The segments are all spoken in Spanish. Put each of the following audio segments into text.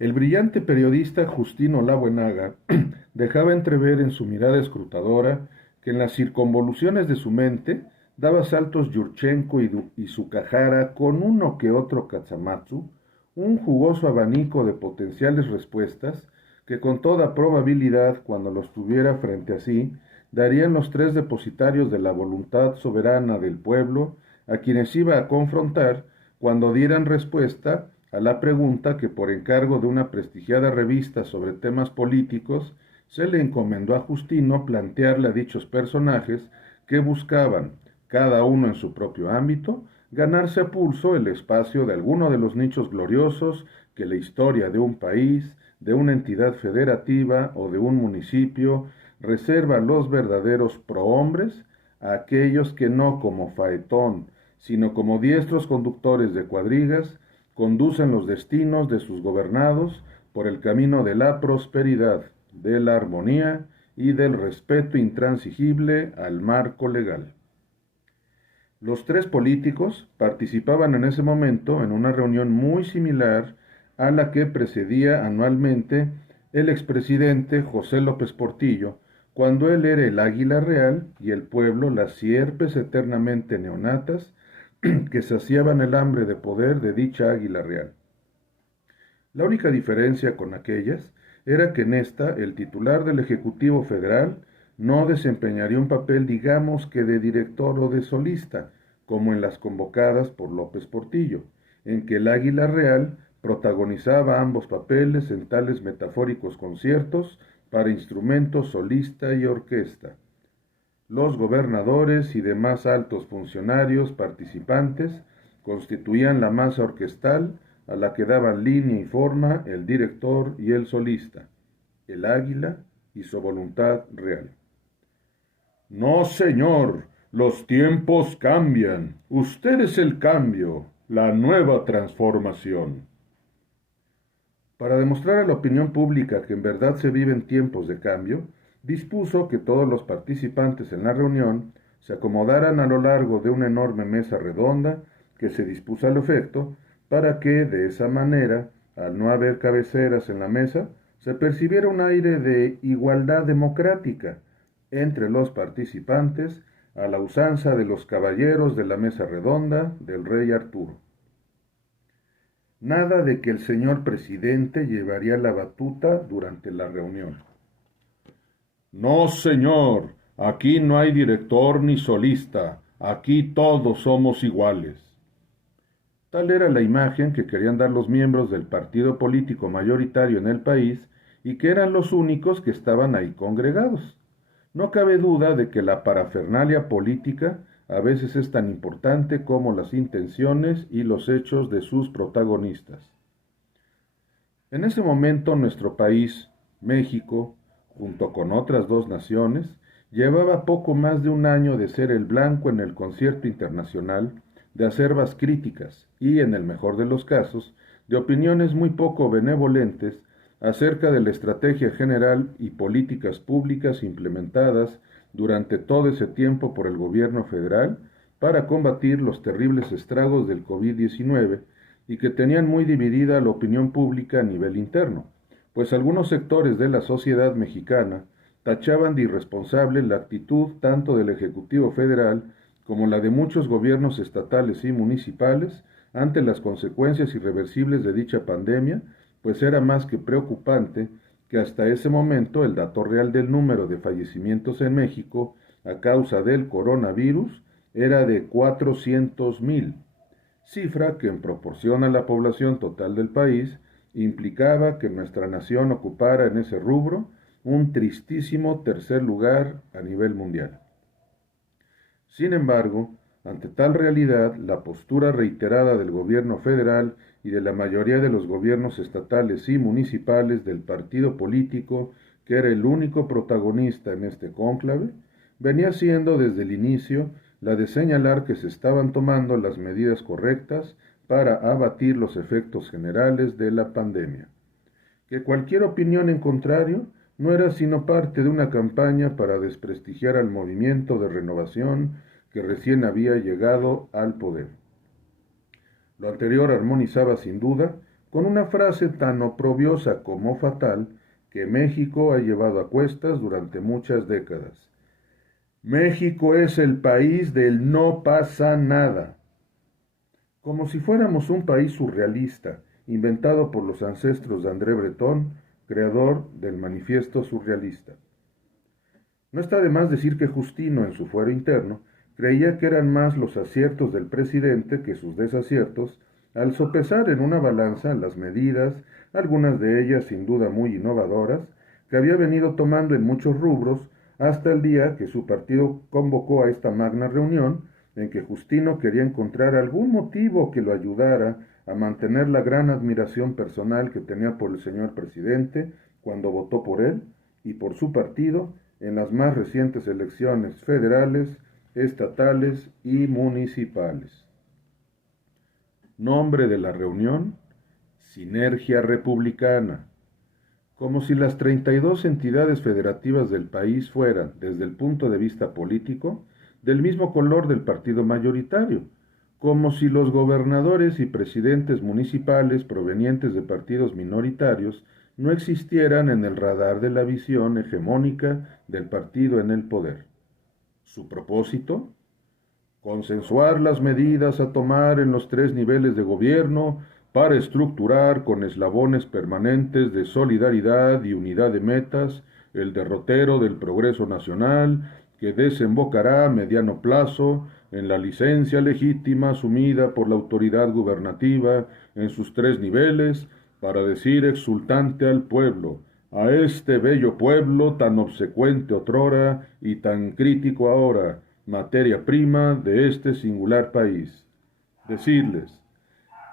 El brillante periodista Justino Labuenaga dejaba entrever en su mirada escrutadora que en las circunvoluciones de su mente daba saltos Yurchenko y Sukahara con uno que otro Katsamatsu, un jugoso abanico de potenciales respuestas que con toda probabilidad, cuando los tuviera frente a sí, darían los tres depositarios de la voluntad soberana del pueblo a quienes iba a confrontar cuando dieran respuesta a la pregunta que por encargo de una prestigiada revista sobre temas políticos se le encomendó a Justino plantearle a dichos personajes que buscaban, cada uno en su propio ámbito, ganarse a pulso el espacio de alguno de los nichos gloriosos que la historia de un país, de una entidad federativa o de un municipio reserva a los verdaderos prohombres, a aquellos que no como Faetón, sino como diestros conductores de cuadrigas, conducen los destinos de sus gobernados por el camino de la prosperidad, de la armonía y del respeto intransigible al marco legal. Los tres políticos participaban en ese momento en una reunión muy similar a la que precedía anualmente el expresidente José López Portillo, cuando él era el águila real y el pueblo las sierpes eternamente neonatas que saciaban el hambre de poder de dicha águila real. La única diferencia con aquellas era que en esta el titular del Ejecutivo Federal no desempeñaría un papel, digamos, que de director o de solista, como en las convocadas por López Portillo, en que el águila real protagonizaba ambos papeles en tales metafóricos conciertos para instrumentos solista y orquesta. Los gobernadores y demás altos funcionarios participantes constituían la masa orquestal a la que daban línea y forma el director y el solista, el águila y su voluntad real. No, señor, los tiempos cambian. Usted es el cambio, la nueva transformación. Para demostrar a la opinión pública que en verdad se viven tiempos de cambio, dispuso que todos los participantes en la reunión se acomodaran a lo largo de una enorme mesa redonda que se dispuso al efecto, para que, de esa manera, al no haber cabeceras en la mesa, se percibiera un aire de igualdad democrática entre los participantes a la usanza de los caballeros de la mesa redonda del rey Arturo. Nada de que el señor presidente llevaría la batuta durante la reunión. No, señor, aquí no hay director ni solista, aquí todos somos iguales. Tal era la imagen que querían dar los miembros del partido político mayoritario en el país y que eran los únicos que estaban ahí congregados. No cabe duda de que la parafernalia política a veces es tan importante como las intenciones y los hechos de sus protagonistas. En ese momento nuestro país, México, junto con otras dos naciones, llevaba poco más de un año de ser el blanco en el concierto internacional de acerbas críticas y, en el mejor de los casos, de opiniones muy poco benevolentes acerca de la estrategia general y políticas públicas implementadas durante todo ese tiempo por el gobierno federal para combatir los terribles estragos del COVID-19 y que tenían muy dividida la opinión pública a nivel interno, pues algunos sectores de la sociedad mexicana tachaban de irresponsable la actitud tanto del Ejecutivo Federal como la de muchos gobiernos estatales y municipales ante las consecuencias irreversibles de dicha pandemia, pues era más que preocupante que hasta ese momento el dato real del número de fallecimientos en México a causa del coronavirus era de 400,000, cifra que en proporción a la población total del país implicaba que nuestra nación ocupara en ese rubro un tristísimo tercer lugar a nivel mundial. Sin embargo, ante tal realidad, la postura reiterada del gobierno federal y de la mayoría de los gobiernos estatales y municipales del partido político, que era el único protagonista en este cónclave, venía siendo desde el inicio la de señalar que se estaban tomando las medidas correctas para abatir los efectos generales de la pandemia, que cualquier opinión en contrario no era sino parte de una campaña para desprestigiar al movimiento de renovación que recién había llegado al poder. Lo anterior armonizaba sin duda con una frase tan oprobiosa como fatal que México ha llevado a cuestas durante muchas décadas. México es el país del no pasa nada. Como si fuéramos un país surrealista, inventado por los ancestros de André Breton, creador del Manifiesto Surrealista. No está de más decir que Justino, en su fuero interno, creía que eran más los aciertos del presidente que sus desaciertos, al sopesar en una balanza las medidas, algunas de ellas sin duda muy innovadoras, que había venido tomando en muchos rubros hasta el día que su partido convocó a esta magna reunión, en que Justino quería encontrar algún motivo que lo ayudara a mantener la gran admiración personal que tenía por el señor presidente cuando votó por él y por su partido en las más recientes elecciones federales, estatales y municipales. Nombre de la reunión: Sinergia Republicana. Como si las 32 entidades federativas del país fueran, desde el punto de vista político, del mismo color del partido mayoritario, como si los gobernadores y presidentes municipales provenientes de partidos minoritarios no existieran en el radar de la visión hegemónica del partido en el poder. Su propósito: consensuar las medidas a tomar en los 3 niveles de gobierno para estructurar con eslabones permanentes de solidaridad y unidad de metas el derrotero del progreso nacional que desembocará a mediano plazo en la licencia legítima asumida por la autoridad gubernativa en sus 3 niveles para decir exultante al pueblo, a este bello pueblo tan obsecuente otrora y tan crítico ahora, materia prima de este singular país. Decirles: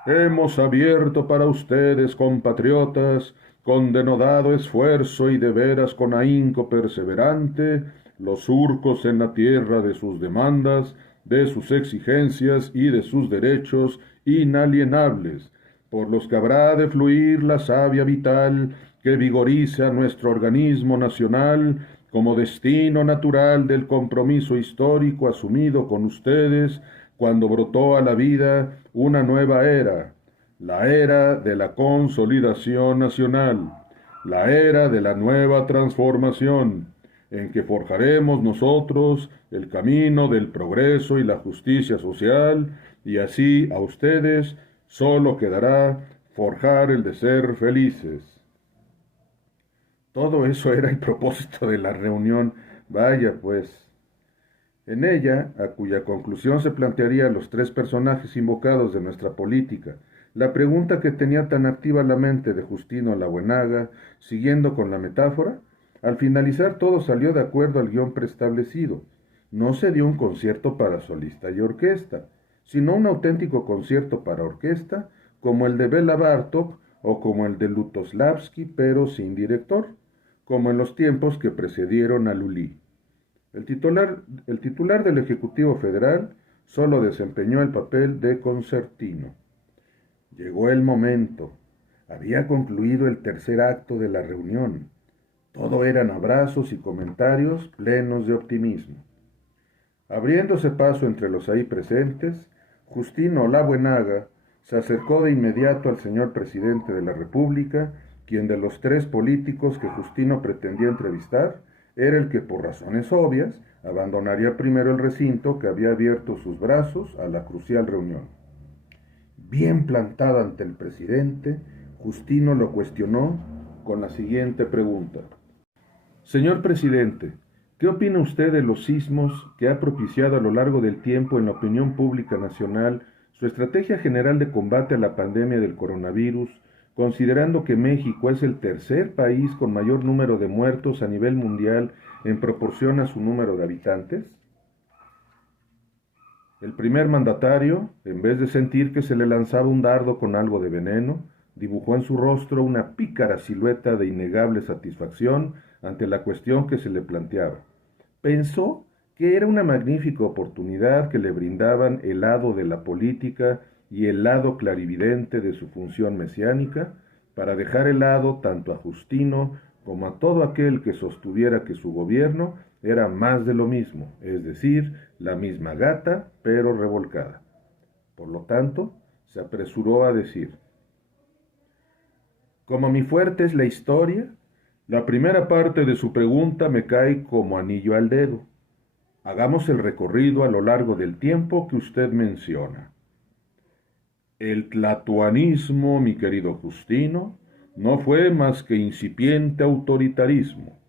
hemos abierto para ustedes, compatriotas, con denodado esfuerzo y de veras con ahínco perseverante, los surcos en la tierra de sus demandas, de sus exigencias y de sus derechos inalienables, por los que habrá de fluir la savia vital que vigorice a nuestro organismo nacional como destino natural del compromiso histórico asumido con ustedes cuando brotó a la vida una nueva era, la era de la consolidación nacional, la era de la nueva transformación, en que forjaremos nosotros el camino del progreso y la justicia social, y así a ustedes solo quedará forjar el de ser felices. Todo eso era el propósito de la reunión. Vaya pues. En ella, a cuya conclusión se plantearían los 3 personajes invocados de nuestra política, la pregunta que tenía tan activa la mente de Justino Labuenaga, siguiendo con la metáfora, al finalizar todo salió de acuerdo al guión preestablecido. No se dio un concierto para solista y orquesta, sino un auténtico concierto para orquesta, como el de Bela Bartók o como el de Lutoslavski, pero sin director, como en los tiempos que precedieron a Lully. El titular del Ejecutivo Federal solo desempeñó el papel de concertino. Llegó el momento. Había concluido el tercer acto de la reunión. Todo eran abrazos y comentarios plenos de optimismo. Abriéndose paso entre los ahí presentes, Justino Labuenaga se acercó de inmediato al señor presidente de la República, quien de los 3 políticos que Justino pretendía entrevistar, era el que por razones obvias abandonaría primero el recinto que había abierto sus brazos a la crucial reunión. Bien plantado ante el presidente, Justino lo cuestionó con la siguiente pregunta: señor presidente, ¿qué opina usted de los sismos que ha propiciado a lo largo del tiempo en la opinión pública nacional su estrategia general de combate a la pandemia del coronavirus, considerando que México es el tercer país con mayor número de muertos a nivel mundial en proporción a su número de habitantes? El primer mandatario, en vez de sentir que se le lanzaba un dardo con algo de veneno, dibujó en su rostro una pícara silueta de innegable satisfacción ante la cuestión que se le planteaba. Pensó que era una magnífica oportunidad que le brindaban el lado de la política y el lado clarividente de su función mesiánica para dejar helado tanto a Justino como a todo aquel que sostuviera que su gobierno era más de lo mismo, es decir, la misma gata, pero revolcada. Por lo tanto, se apresuró a decir: Como mi fuerte es la historia, la primera parte de su pregunta me cae como anillo al dedo. Hagamos el recorrido a lo largo del tiempo que usted menciona. El tlatoanismo, mi querido Justino, no fue más que incipiente autoritarismo.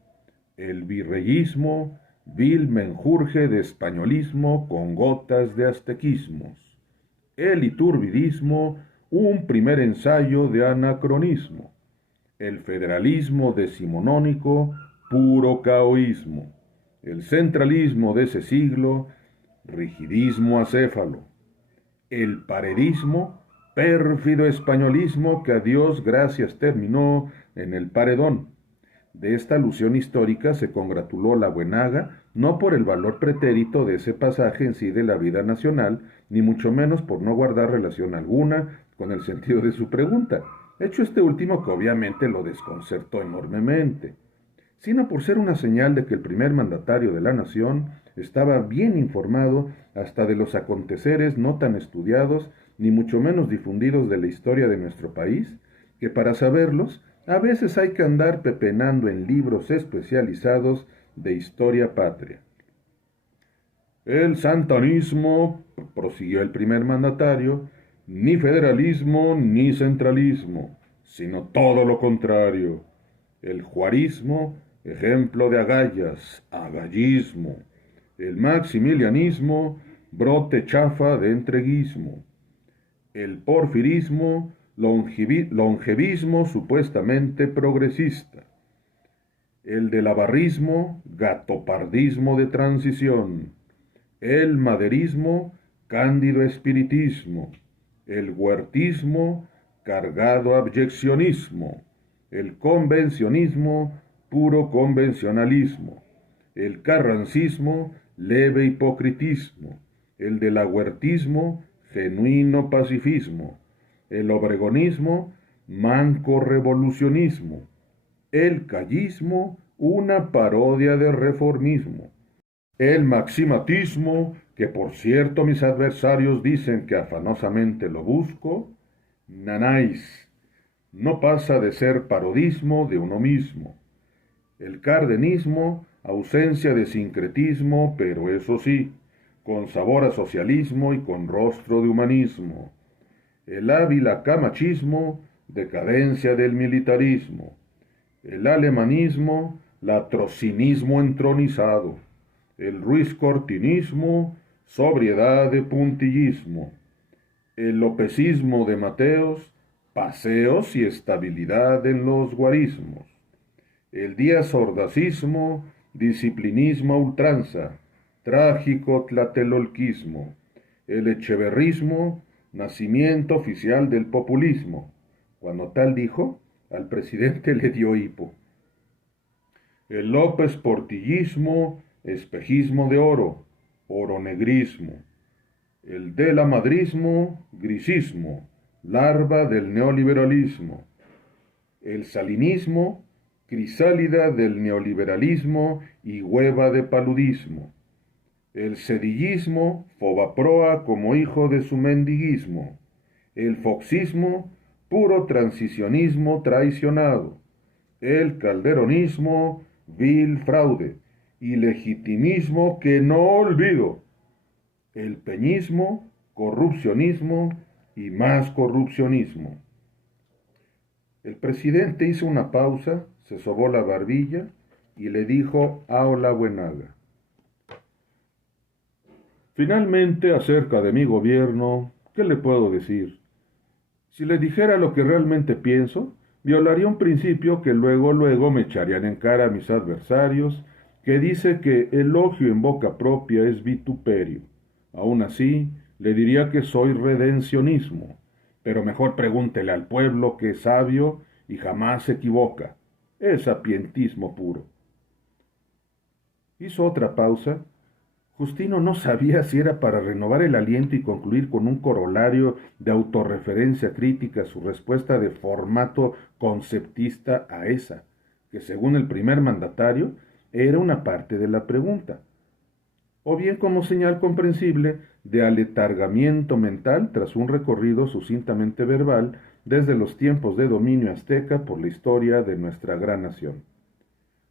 El virreyismo, vil menjurje de españolismo con gotas de aztequismos. El iturbidismo, un primer ensayo de anacronismo. El federalismo decimonónico, puro caoísmo. El centralismo de ese siglo, rigidismo acéfalo. El paredismo, pérfido españolismo que a Dios gracias terminó en el paredón. De esta alusión histórica se congratuló la Buenaga, no por el valor pretérito de ese pasaje en sí de la vida nacional, ni mucho menos por no guardar relación alguna con el sentido de su pregunta, hecho este último que obviamente lo desconcertó enormemente, sino por ser una señal de que el primer mandatario de la nación estaba bien informado hasta de los aconteceres no tan estudiados ni mucho menos difundidos de la historia de nuestro país, que para saberlos a veces hay que andar pepenando en libros especializados de historia patria. El santanismo, prosiguió el primer mandatario, ni federalismo ni centralismo, sino todo lo contrario. El juarismo, ejemplo de agallas, agallismo. El maximilianismo, brote chafa de entreguismo. El porfirismo, longevismo supuestamente progresista. El delabarrismo, gatopardismo de transición. El maderismo, cándido espiritismo. El huertismo, cargado abyeccionismo. El convencionismo, puro convencionalismo. El carrancismo, leve hipocritismo. El delahuertismo, genuino pacifismo. El obregonismo, manco revolucionismo. El callismo, una parodia de reformismo. El maximatismo, que por cierto mis adversarios dicen que afanosamente lo busco, nanáis, no pasa de ser parodismo de uno mismo. El cardenismo, ausencia de sincretismo, pero eso sí, con sabor a socialismo y con rostro de humanismo. El Ávila camachismo, decadencia del militarismo. El alemanismo, latrocinismo entronizado. El Ruiz Cortinismo, sobriedad de puntillismo. El lopecismo de Mateos, paseos y estabilidad en los guarismos. El Díaz Ordacismo, disciplinismo a ultranza, trágico tlatelolquismo. El echeverrismo, nacimiento oficial del populismo. Cuando tal dijo, al presidente le dio hipo. El López Portillismo, espejismo de oro, oronegrismo. El de la madrismo, grisismo, larva del neoliberalismo. El salinismo, crisálida del neoliberalismo y hueva de paludismo. El cedillismo, fobaproa como hijo de su mendiguismo. El foxismo, puro transicionismo traicionado. El calderonismo, vil fraude. Y legitimismo que no olvido. El peñismo, corrupcionismo y más corrupcionismo. El presidente hizo una pausa, se sobó la barbilla y le dijo a Olabuenaga: finalmente, acerca de mi gobierno, ¿qué le puedo decir? Si le dijera lo que realmente pienso, violaría un principio que luego me echarían en cara a mis adversarios, que dice que elogio en boca propia es vituperio. Aún así, le diría que soy redencionismo, pero mejor pregúntele al pueblo que es sabio y jamás se equivoca. Es sapientismo puro. Hizo otra pausa. Justino no sabía si era para renovar el aliento y concluir con un corolario de autorreferencia crítica su respuesta de formato conceptista a esa, que según el primer mandatario era una parte de la pregunta, o bien como señal comprensible de aletargamiento mental tras un recorrido sucintamente verbal desde los tiempos de dominio azteca por la historia de nuestra gran nación.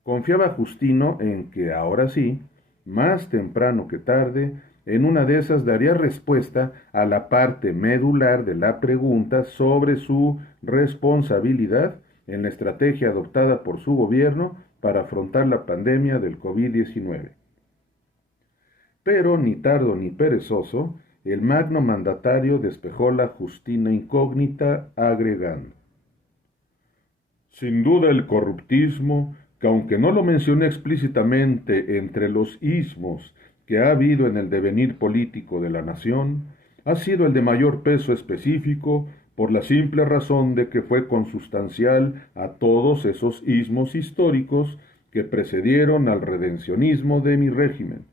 Confiaba Justino en que ahora sí, más temprano que tarde, en una de esas daría respuesta a la parte medular de la pregunta sobre su responsabilidad en la estrategia adoptada por su gobierno para afrontar la pandemia del COVID-19. Pero ni tardo ni perezoso, el magno mandatario despejó la justina incógnita agregando: sin duda el corruptismo, que aunque no lo mencioné explícitamente entre los ismos que ha habido en el devenir político de la nación, ha sido el de mayor peso específico por la simple razón de que fue consustancial a todos esos ismos históricos que precedieron al redencionismo de mi régimen,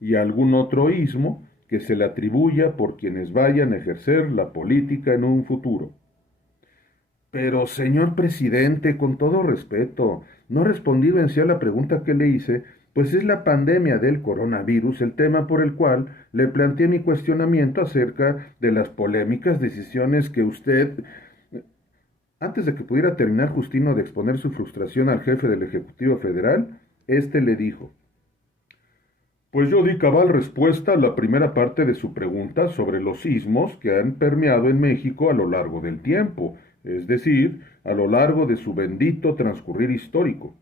y a algún otro ismo que se le atribuya por quienes vayan a ejercer la política en un futuro. Pero, señor presidente, con todo respeto, no respondí en sí a la pregunta que le hice, pues es la pandemia del coronavirus el tema por el cual le planteé mi cuestionamiento acerca de las polémicas decisiones que usted... Antes de que pudiera terminar Justino de exponer su frustración al jefe del Ejecutivo Federal, éste le dijo: pues yo di cabal respuesta a la primera parte de su pregunta sobre los sismos que han permeado en México a lo largo del tiempo, es decir, a lo largo de su bendito transcurrir histórico.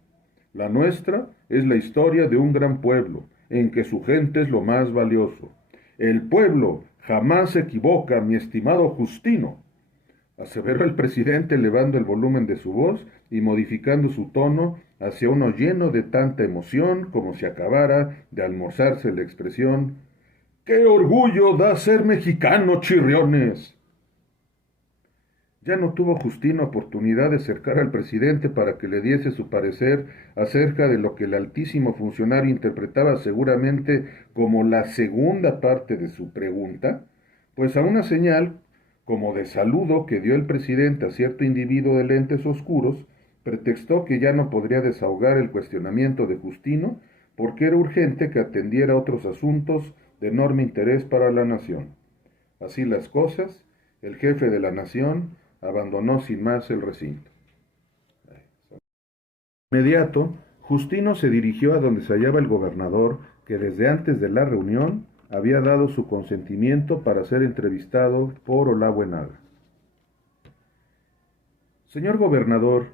La nuestra es la historia de un gran pueblo, en que su gente es lo más valioso. El pueblo jamás se equivoca, mi estimado Justino, aseveró el presidente elevando el volumen de su voz y modificando su tono hacia uno lleno de tanta emoción como si acabara de almorzarse la expresión: ¡qué orgullo da ser mexicano, chirriones! Ya no tuvo Justino oportunidad de acercar al presidente para que le diese su parecer acerca de lo que el altísimo funcionario interpretaba seguramente como la segunda parte de su pregunta, pues a una señal como de saludo que dio el presidente a cierto individuo de lentes oscuros, pretextó que ya no podría desahogar el cuestionamiento de Justino porque era urgente que atendiera otros asuntos de enorme interés para la nación. Así las cosas, el jefe de la nación abandonó sin más el recinto. De inmediato, Justino se dirigió a donde se hallaba el gobernador, que desde antes de la reunión había dado su consentimiento para ser entrevistado por Olabuenaga. Señor gobernador,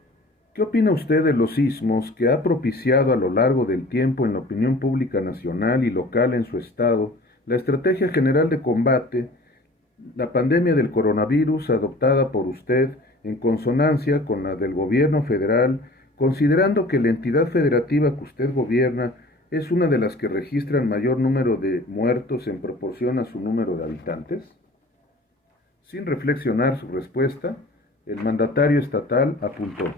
¿qué opina usted de los sismos que ha propiciado a lo largo del tiempo en la opinión pública nacional y local en su estado la estrategia general de combate, la pandemia del coronavirus adoptada por usted en consonancia con la del gobierno federal, considerando que la entidad federativa que usted gobierna es una de las que registran mayor número de muertos en proporción a su número de habitantes? Sin reflexionar su respuesta, el mandatario estatal apuntó: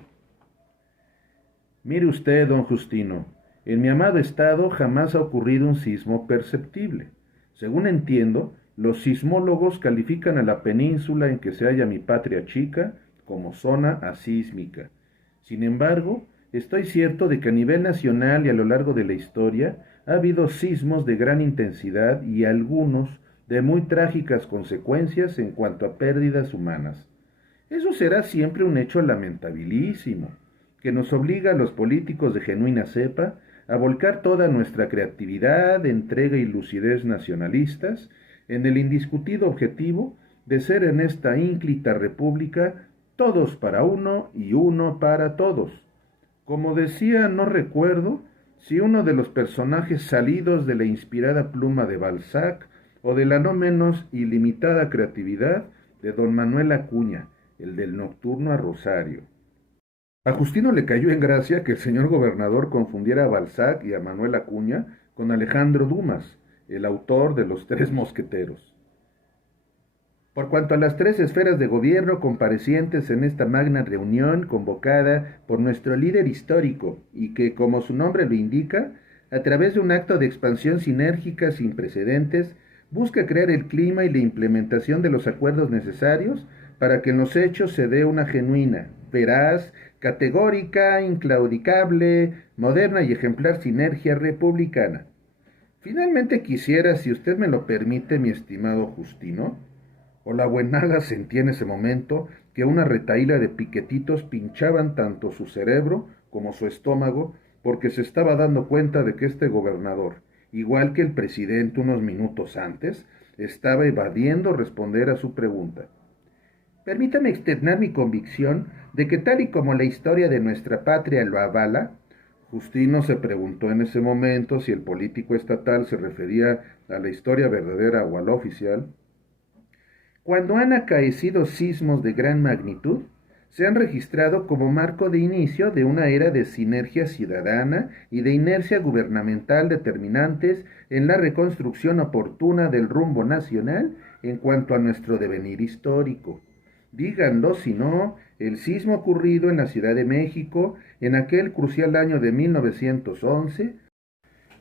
mire usted, don Justino, en mi amado estado jamás ha ocurrido un sismo perceptible. Según entiendo, los sismólogos califican a la península en que se halla mi patria chica como zona asísmica. Sin embargo, estoy cierto de que a nivel nacional y a lo largo de la historia ha habido sismos de gran intensidad y algunos de muy trágicas consecuencias en cuanto a pérdidas humanas. Eso será siempre un hecho lamentabilísimo, que nos obliga a los políticos de genuina cepa a volcar toda nuestra creatividad, entrega y lucidez nacionalistas en el indiscutido objetivo de ser en esta ínclita república todos para uno y uno para todos. Como decía, no recuerdo si uno de los personajes salidos de la inspirada pluma de Balzac o de la no menos ilimitada creatividad de don Manuel Acuña, el del Nocturno a Rosario. A Justino le cayó en gracia que el señor gobernador confundiera a Balzac y a Manuel Acuña con Alejandro Dumas, el autor de Los Tres Mosqueteros. Por cuanto a las tres esferas de gobierno comparecientes en esta magna reunión convocada por nuestro líder histórico y que, como su nombre lo indica, a través de un acto de expansión sinérgica sin precedentes, busca crear el clima y la implementación de los acuerdos necesarios para que en los hechos se dé una genuina, veraz, categórica, inclaudicable, moderna y ejemplar sinergia republicana. Finalmente quisiera, si usted me lo permite, mi estimado Justino, Olabuenaga sentía en ese momento que una retahíla de piquetitos pinchaban tanto su cerebro como su estómago, porque se estaba dando cuenta de que este gobernador, igual que el presidente unos minutos antes, estaba evadiendo responder a su pregunta. Permítame externar mi convicción de que tal y como la historia de nuestra patria lo avala, Justino se preguntó en ese momento si el político estatal se refería a la historia verdadera o a la oficial. Cuando han acaecido sismos de gran magnitud, se han registrado como marco de inicio de una era de sinergia ciudadana y de inercia gubernamental determinantes en la reconstrucción oportuna del rumbo nacional en cuanto a nuestro devenir histórico. Díganlo si no, el sismo ocurrido en la Ciudad de México en aquel crucial año de 1911,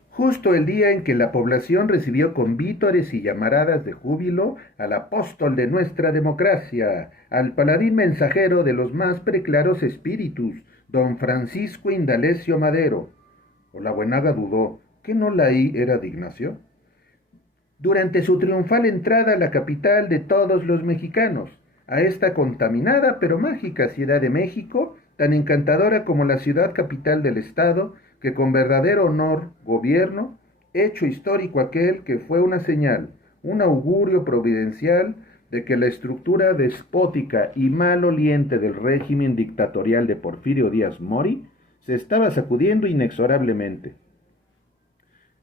justo el día en que la población recibió con vítores y llamaradas de júbilo al apóstol de nuestra democracia, al paladín mensajero de los más preclaros espíritus, don Francisco Indalecio Madero. Olabuenaga dudó, ¿que no la I era de Ignacio? Durante su triunfal entrada a la capital de todos los mexicanos, a esta contaminada pero mágica Ciudad de México, tan encantadora como la ciudad capital del estado, que con verdadero honor gobierno, hecho histórico aquel que fue una señal, un augurio providencial de que la estructura despótica y maloliente del régimen dictatorial de Porfirio Díaz Mori se estaba sacudiendo inexorablemente.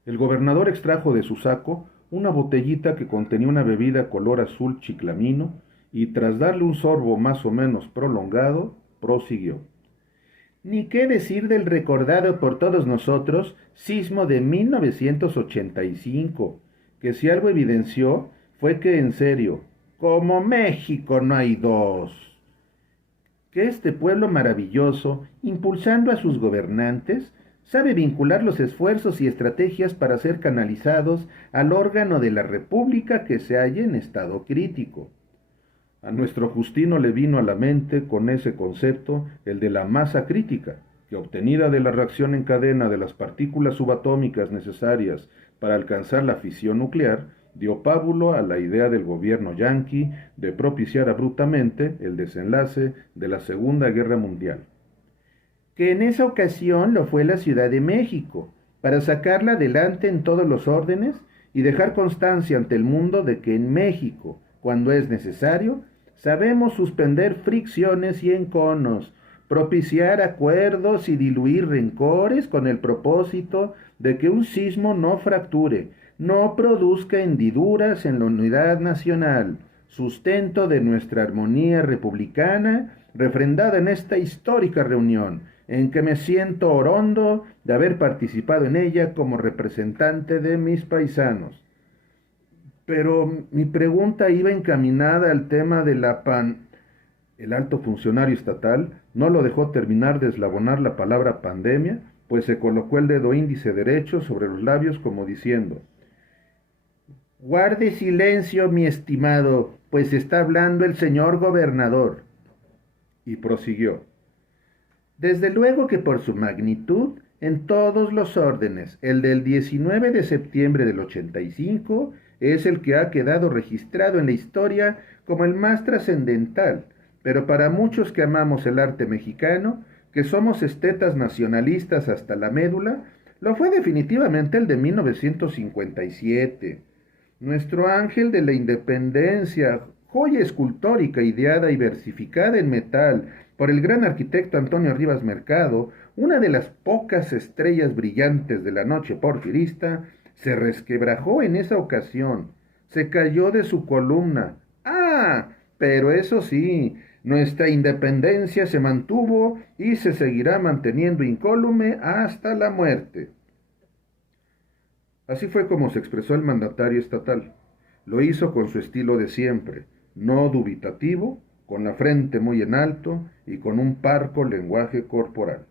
El gobernador extrajo de su saco una botellita que contenía una bebida color azul chiclamino y tras darle un sorbo más o menos prolongado, prosiguió. Ni qué decir del recordado por todos nosotros sismo de 1985, que si algo evidenció fue que en serio, como México no hay dos. Que este pueblo maravilloso, impulsando a sus gobernantes, sabe vincular los esfuerzos y estrategias para ser canalizados al órgano de la República que se halla en estado crítico. A nuestro Justino le vino a la mente con ese concepto el de la masa crítica, que obtenida de la reacción en cadena de las partículas subatómicas necesarias para alcanzar la fisión nuclear, dio pábulo a la idea del gobierno yanqui de propiciar abruptamente el desenlace de la Segunda Guerra Mundial. Que en esa ocasión lo fue la Ciudad de México, para sacarla adelante en todos los órdenes y dejar constancia ante el mundo de que en México, cuando es necesario, sabemos suspender fricciones y enconos, propiciar acuerdos y diluir rencores con el propósito de que un sismo no fracture, no produzca hendiduras en la unidad nacional, sustento de nuestra armonía republicana, refrendada en esta histórica reunión, en que me siento orondo de haber participado en ella como representante de mis paisanos. Pero mi pregunta iba encaminada al tema de la pan. El alto funcionario estatal no lo dejó terminar de eslabonar la palabra pandemia, pues se colocó el dedo índice derecho sobre los labios como diciendo, guarde silencio, mi estimado, pues está hablando el señor gobernador. Y prosiguió, desde luego que por su magnitud, en todos los órdenes, el del 19 de septiembre del 85 es el que ha quedado registrado en la historia como el más trascendental, pero para muchos que amamos el arte mexicano, que somos estetas nacionalistas hasta la médula, lo fue definitivamente el de 1957. Nuestro ángel de la independencia, joya escultórica ideada y versificada en metal por el gran arquitecto Antonio Rivas Mercado, una de las pocas estrellas brillantes de la noche porfirista, se resquebrajó en esa ocasión, se cayó de su columna. Ah, pero eso sí, nuestra independencia se mantuvo y se seguirá manteniendo incólume hasta la muerte. Así fue como se expresó el mandatario estatal. Lo hizo con su estilo de siempre, no dubitativo, con la frente muy en alto y con un parco lenguaje corporal.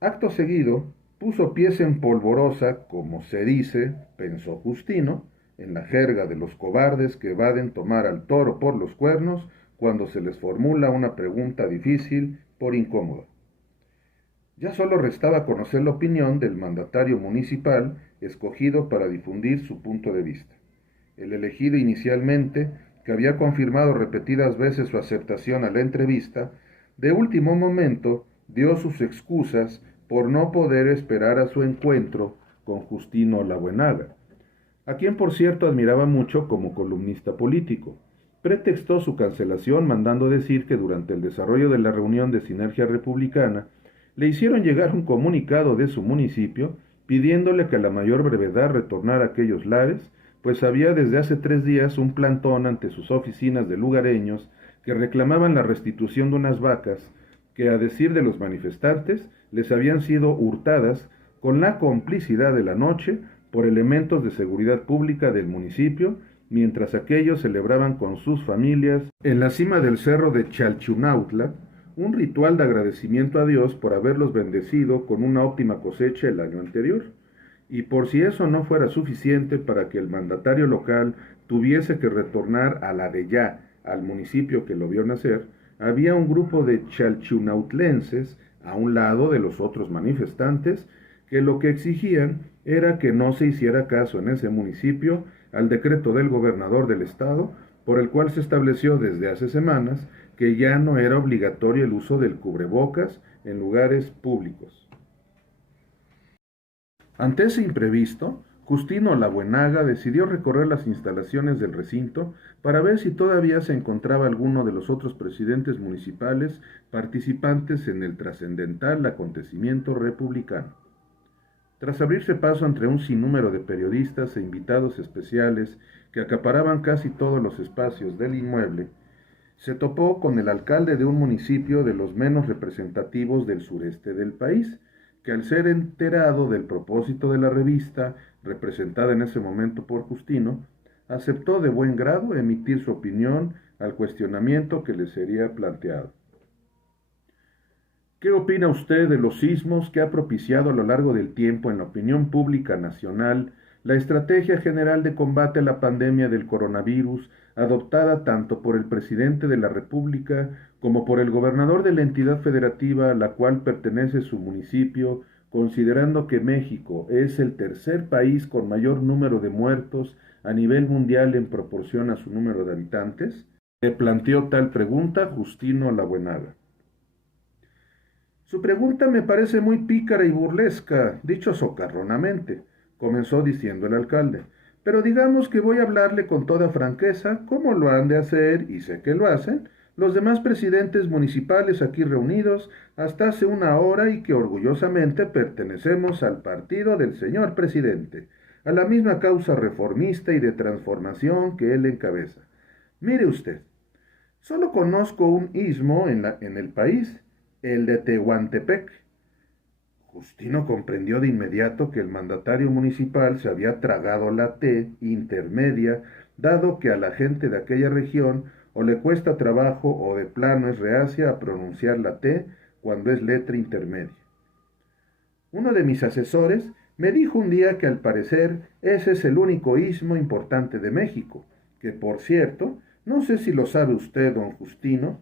Acto seguido, puso pies en polvorosa, como se dice, pensó Justino, en la jerga de los cobardes que evaden tomar al toro por los cuernos cuando se les formula una pregunta difícil por incómoda. Ya solo restaba conocer la opinión del mandatario municipal escogido para difundir su punto de vista. el elegido inicialmente, que había confirmado repetidas veces su aceptación a la entrevista, de último momento dio sus excusas por no poder esperar a su encuentro con Justino Labuenaga, a quien por cierto admiraba mucho como columnista político. Pretextó su cancelación mandando decir que durante el desarrollo de la reunión de Sinergia Republicana le hicieron llegar un comunicado de su municipio pidiéndole que a la mayor brevedad retornara a aquellos lares, pues había desde hace 3 días un plantón ante sus oficinas de lugareños que reclamaban la restitución de unas vacas que, a decir de los manifestantes, les habían sido hurtadas con la complicidad de la noche por elementos de seguridad pública del municipio, mientras aquellos celebraban con sus familias en la cima del cerro de Chalchunautla un ritual de agradecimiento a Dios por haberlos bendecido con una óptima cosecha el año anterior. Y por si eso no fuera suficiente para que el mandatario local tuviese que retornar a la de ya, al municipio que lo vio nacer, había un grupo de chalchunautlenses a un lado de los otros manifestantes que lo que exigían era que no se hiciera caso en ese municipio al decreto del gobernador del estado, por el cual se estableció desde hace semanas que ya no era obligatorio el uso del cubrebocas en lugares públicos. Ante ese imprevisto, Justino Labuenaga decidió recorrer las instalaciones del recinto para ver si todavía se encontraba alguno de los otros presidentes municipales participantes en el trascendental acontecimiento republicano. Tras abrirse paso entre un sinnúmero de periodistas e invitados especiales que acaparaban casi todos los espacios del inmueble, se topó con el alcalde de un municipio de los menos representativos del sureste del país, que al ser enterado del propósito de la revista, representada en ese momento por Justino, aceptó de buen grado emitir su opinión al cuestionamiento que le sería planteado. ¿Qué opina usted de los sismos que ha propiciado a lo largo del tiempo en la opinión pública nacional la estrategia general de combate a la pandemia del coronavirus, adoptada tanto por el presidente de la República como por el gobernador de la entidad federativa a la cual pertenece su municipio, considerando que México es el tercer país con mayor número de muertos a nivel mundial en proporción a su número de habitantes? Le planteó tal pregunta Justino Labuenaga. Su pregunta me parece muy pícara y burlesca, dicho socarronamente, comenzó diciendo el alcalde, pero digamos que voy a hablarle con toda franqueza, como lo han de hacer, y sé que lo hacen, los demás presidentes municipales aquí reunidos hasta hace una hora y que orgullosamente pertenecemos al partido del señor presidente, a la misma causa reformista y de transformación que él encabeza. Mire usted, solo conozco un istmo en el país, el de Tehuantepec. Justino comprendió de inmediato que el mandatario municipal se había tragado la T intermedia, dado que a la gente de aquella región o le cuesta trabajo o de plano es reacia a pronunciar la T cuando es letra intermedia. Uno de mis asesores me dijo un día que al parecer ese es el único istmo importante de México, que por cierto, no sé si lo sabe usted, don Justino,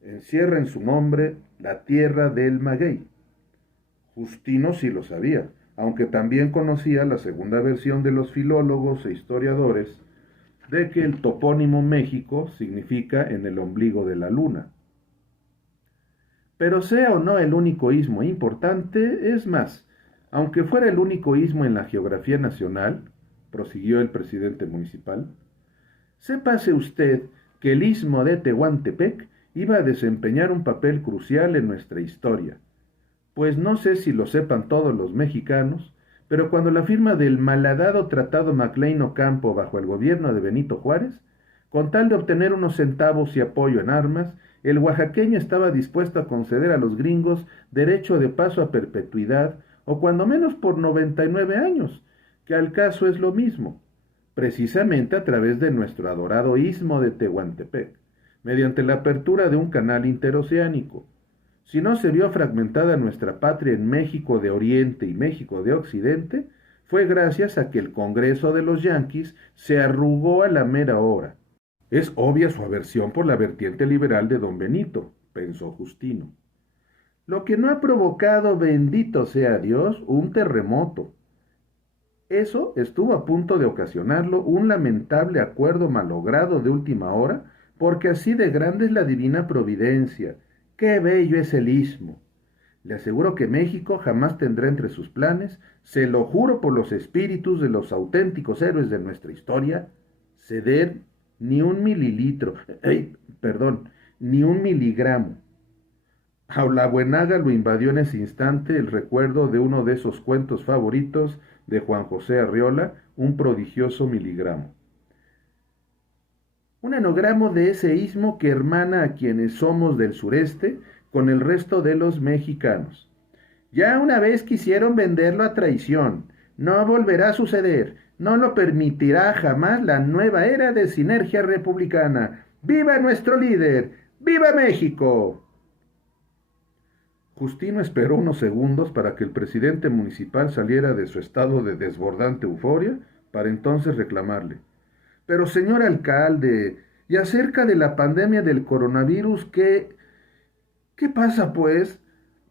encierra en su nombre la tierra del maguey. Justino sí lo sabía, aunque también conocía la segunda versión de los filólogos e historiadores de que el topónimo México significa en el ombligo de la luna. Pero sea o no el único istmo importante, es más, aunque fuera el único istmo en la geografía nacional, prosiguió el presidente municipal, sépase usted que el istmo de Tehuantepec iba a desempeñar un papel crucial en nuestra historia, pues no sé si lo sepan todos los mexicanos, pero cuando la firma del malhadado Tratado McLean Ocampo bajo el gobierno de Benito Juárez, con tal de obtener unos centavos y apoyo en armas, el oaxaqueño estaba dispuesto a conceder a los gringos derecho de paso a perpetuidad, o cuando menos por 99 años, que al caso es lo mismo, precisamente a través de nuestro adorado istmo de Tehuantepec, mediante la apertura de un canal interoceánico. Si no se vio fragmentada nuestra patria en México de Oriente y México de Occidente, fue gracias a que el Congreso de los Yanquis se arrugó a la mera hora. Es obvia su aversión por la vertiente liberal de don Benito, pensó Justino. Lo que no ha provocado, bendito sea Dios, un terremoto. Eso estuvo a punto de ocasionarlo un lamentable acuerdo malogrado de última hora, porque así de grande es la divina providencia. ¡Qué bello es el istmo! Le aseguro que México jamás tendrá entre sus planes, se lo juro por los espíritus de los auténticos héroes de nuestra historia, ceder ni un mililitro, perdón, ni un miligramo. A Olabuenaga lo invadió en ese instante el recuerdo de uno de esos cuentos favoritos de Juan José Arriola, un prodigioso miligramo. Un enogramo de ese istmo que hermana a quienes somos del sureste con el resto de los mexicanos. Ya una vez quisieron venderlo a traición. No volverá a suceder. No lo permitirá jamás la nueva era de sinergia republicana. ¡Viva nuestro líder! ¡Viva México! Justino esperó unos segundos para que el presidente municipal saliera de su estado de desbordante euforia para entonces reclamarle. Pero señor alcalde, y acerca de la pandemia del coronavirus, ¿qué pasa pues?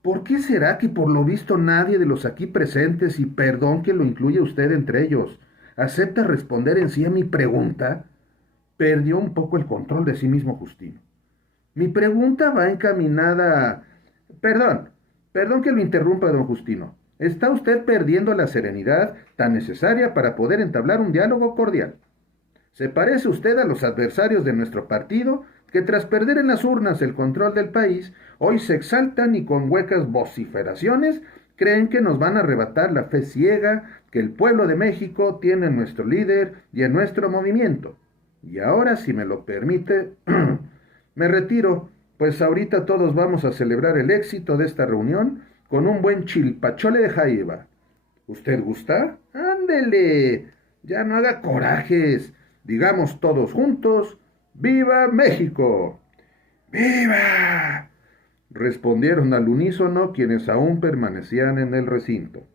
¿Por qué será que por lo visto nadie de los aquí presentes, y perdón que lo incluya usted entre ellos, acepta responder en sí a mi pregunta? Perdió un poco el control de sí mismo Justino. Mi pregunta va encaminada. Perdón que lo interrumpa, don Justino. Está usted perdiendo la serenidad tan necesaria para poder entablar un diálogo cordial. Se parece usted a los adversarios de nuestro partido que tras perder en las urnas el control del país, hoy se exaltan y con huecas vociferaciones creen que nos van a arrebatar la fe ciega que el pueblo de México tiene en nuestro líder y en nuestro movimiento. Y ahora, si me lo permite, me retiro, pues ahorita todos vamos a celebrar el éxito de esta reunión con un buen chilpachole de jaiba. ¿Usted gusta? Ándele, ya no haga corajes. Digamos todos juntos, ¡Viva México! ¡Viva! Respondieron al unísono quienes aún permanecían en el recinto.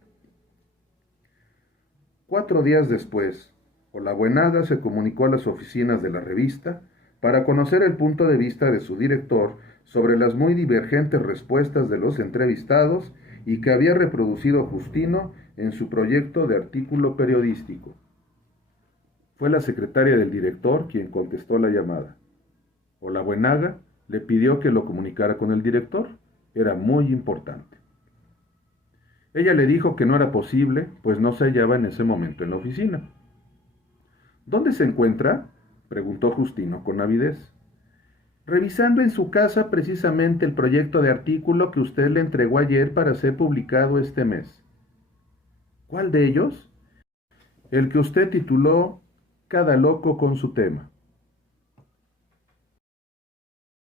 4 días después, Olabuenaga se comunicó a las oficinas de la revista para conocer el punto de vista de su director sobre las muy divergentes respuestas de los entrevistados y que había reproducido Justino en su proyecto de artículo periodístico. Fue la secretaria del director quien contestó la llamada. Olabuenaga le pidió que lo comunicara con el director. Era muy importante. Ella le dijo que no era posible, pues no se hallaba en ese momento en la oficina. ¿Dónde se encuentra?, preguntó Justino con avidez. Revisando en su casa precisamente el proyecto de artículo que usted le entregó ayer para ser publicado este mes. ¿Cuál de ellos? El que usted tituló Cada loco con su tema.